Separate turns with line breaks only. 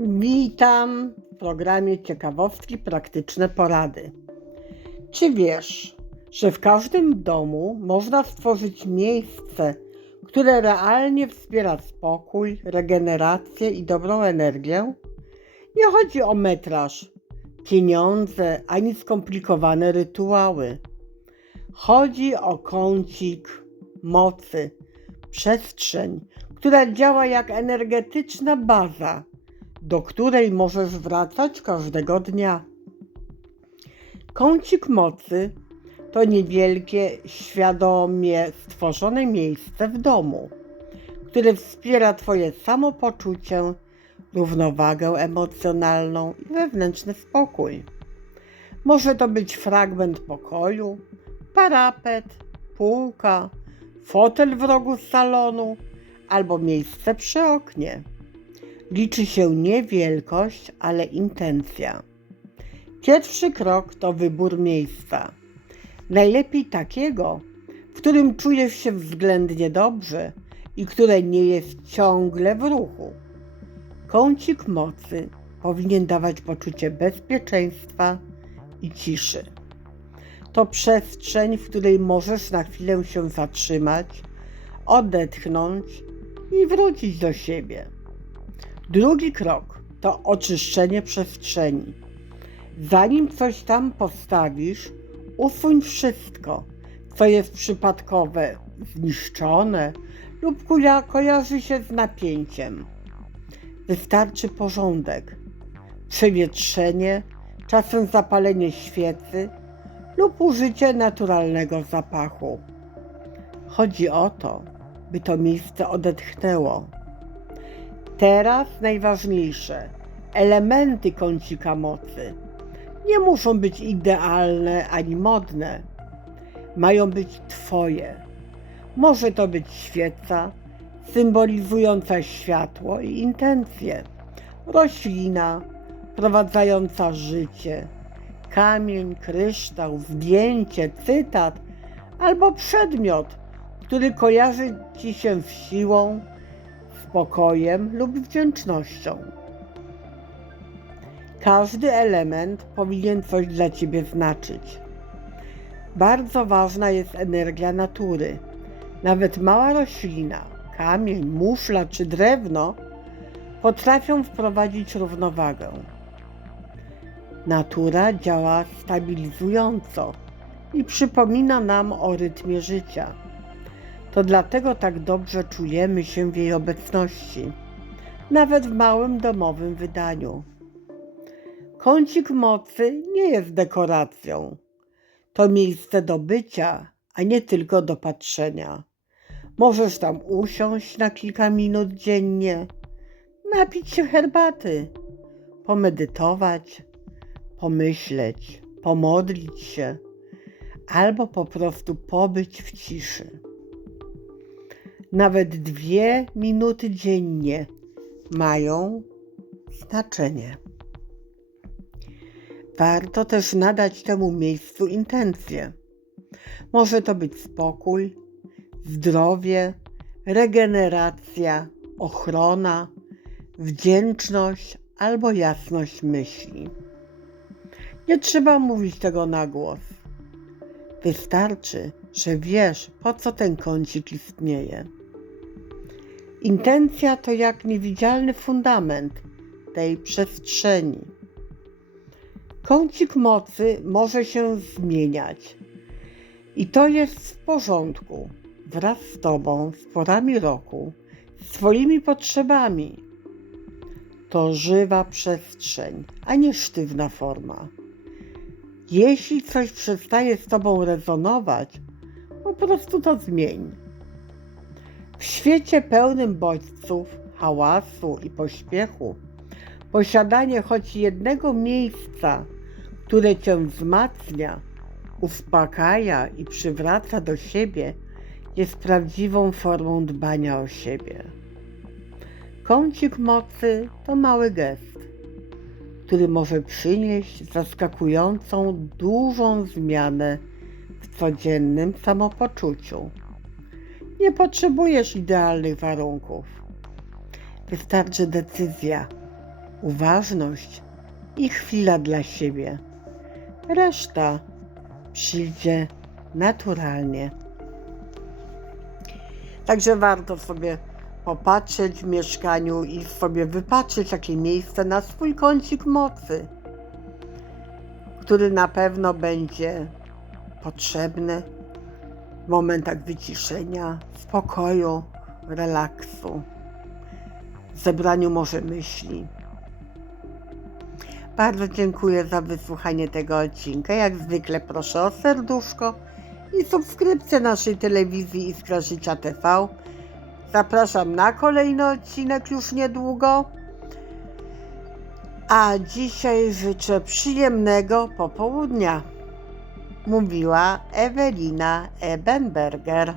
Witam w programie Ciekawostki Praktyczne Porady. Czy wiesz, że w każdym domu można stworzyć miejsce, które realnie wspiera spokój, regenerację i dobrą energię? Nie chodzi o metraż, pieniądze ani skomplikowane rytuały. Chodzi o kącik mocy, przestrzeń, która działa jak energetyczna baza, do której możesz wracać każdego dnia. Kącik mocy to niewielkie, świadomie stworzone miejsce w domu, które wspiera Twoje samopoczucie, równowagę emocjonalną i wewnętrzny spokój. Może to być fragment pokoju, parapet, półka, fotel w rogu salonu albo miejsce przy oknie. Liczy się nie wielkość, ale intencja. Pierwszy krok to wybór miejsca. Najlepiej takiego, w którym czujesz się względnie dobrze i które nie jest ciągle w ruchu. Kącik mocy powinien dawać poczucie bezpieczeństwa i ciszy. To przestrzeń, w której możesz na chwilę się zatrzymać, odetchnąć i wrócić do siebie. Drugi krok to oczyszczenie przestrzeni. Zanim coś tam postawisz, usuń wszystko, co jest przypadkowe, zniszczone lub koja- kojarzy się z napięciem. Wystarczy porządek, przewietrzenie, czasem zapalenie świecy lub użycie naturalnego zapachu. Chodzi o to, by to miejsce odetchnęło. Teraz najważniejsze elementy kącika mocy. Nie muszą być idealne ani modne. Mają być Twoje. Może to być świeca symbolizująca światło i intencje, roślina wprowadzająca życie, kamień, kryształ, zdjęcie, cytat albo przedmiot, który kojarzy Ci się z siłą, spokojem lub wdzięcznością. Każdy element powinien coś dla Ciebie znaczyć. Bardzo ważna jest energia natury. Nawet mała roślina, kamień, muszla czy drewno potrafią wprowadzić równowagę. Natura działa stabilizująco i przypomina nam o rytmie życia. To dlatego tak dobrze czujemy się w jej obecności, nawet w małym domowym wydaniu. Kącik mocy nie jest dekoracją. To miejsce do bycia, a nie tylko do patrzenia. Możesz tam usiąść na kilka minut dziennie, napić się herbaty, pomedytować, pomyśleć, pomodlić się albo po prostu pobyć w ciszy. Nawet dwie minuty dziennie mają znaczenie. Warto też nadać temu miejscu intencję. Może to być spokój, zdrowie, regeneracja, ochrona, wdzięczność albo jasność myśli. Nie trzeba mówić tego na głos. Wystarczy, że wiesz, po co ten kącik istnieje. Intencja to jak niewidzialny fundament tej przestrzeni. Kącik mocy może się zmieniać. I to jest w porządku wraz z Tobą, z porami roku, z Twoimi potrzebami. To żywa przestrzeń, a nie sztywna forma. Jeśli coś przestaje z Tobą rezonować, po prostu to zmień. W świecie pełnym bodźców, hałasu i pośpiechu, posiadanie choć jednego miejsca, które Cię wzmacnia, uspokaja i przywraca do siebie, jest prawdziwą formą dbania o siebie. Kącik mocy to mały gest, który może przynieść zaskakującą, dużą zmianę w codziennym samopoczuciu. Nie potrzebujesz idealnych warunków. Wystarczy decyzja uważność i chwila dla siebie. Reszta przyjdzie naturalnie. Także warto sobie popatrzeć w mieszkaniu i sobie wypatrzeć takie miejsce na swój kącik mocy, który na pewno będzie potrzebny w momentach wyciszenia, spokoju, relaksu, zebraniu może myśli. Bardzo dziękuję za wysłuchanie tego odcinka. Jak zwykle proszę o serduszko i subskrypcję naszej telewizji Iskra Życia TV. Zapraszam na kolejny odcinek już niedługo. A dzisiaj życzę przyjemnego popołudnia. Mówiła Ewelina Ebenberger.